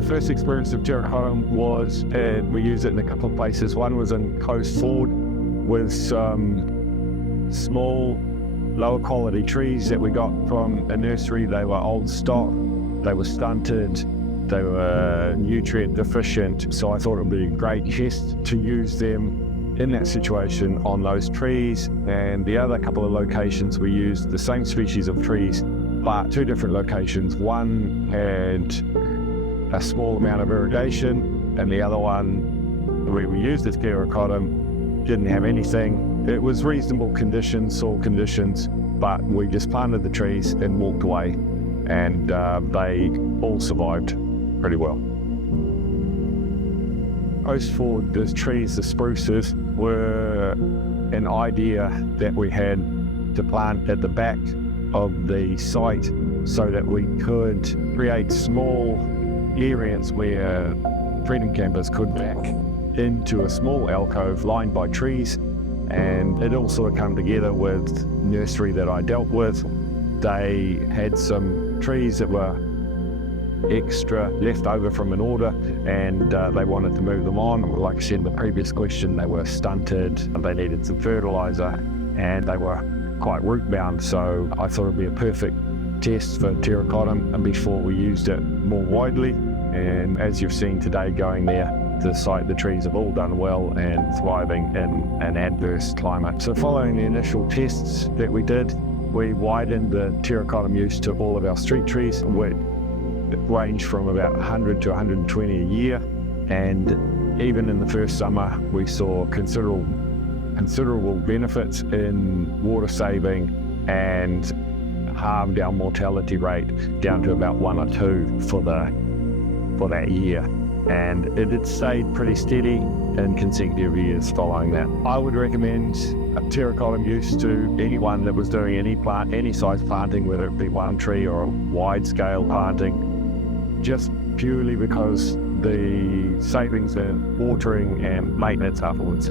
The first experience of Terracottem was, and we used it in a couple of places. One was in Coast Ford with some small, lower quality trees that we got from a nursery. They were old stock, they were stunted, they were nutrient deficient. So I thought it would be a great test to use them in that situation on those trees. And the other couple of locations we used the same species of trees, but two different locations. One had a small amount of irrigation, and the other one, where we used this Terracottem, didn't have anything. It was reasonable conditions, soil conditions, but we just planted the trees and walked away, and they all survived pretty well. Coast Ford, the trees, the spruces, were an idea that we had to plant at the back of the site so that we could create small areas where freedom campers could back into a small alcove lined by trees. And it all sort of come together with nursery that I dealt with. They had some trees that were extra left over from an order, and they wanted to move them on. Like I said in the previous question, they were stunted, they needed some fertilizer, and they were quite root bound. So I thought it'd be a perfect test for Terracottem and before we used it more widely. And as you've seen today going there to the site, the trees have all done well and thriving in an adverse climate. So following the initial tests that we did, we widened the Terracottem use to all of our street trees, which range from about 100 to 120 a year. And even in the first summer, we saw considerable benefits in water saving, and halved our mortality rate down to about 1 or 2 for that year. And it had stayed pretty steady in consecutive years following that. I would recommend a Terracottem use to anyone that was doing any size planting, whether it be one tree or a wide scale planting, just purely because the savings in watering and maintenance afterwards.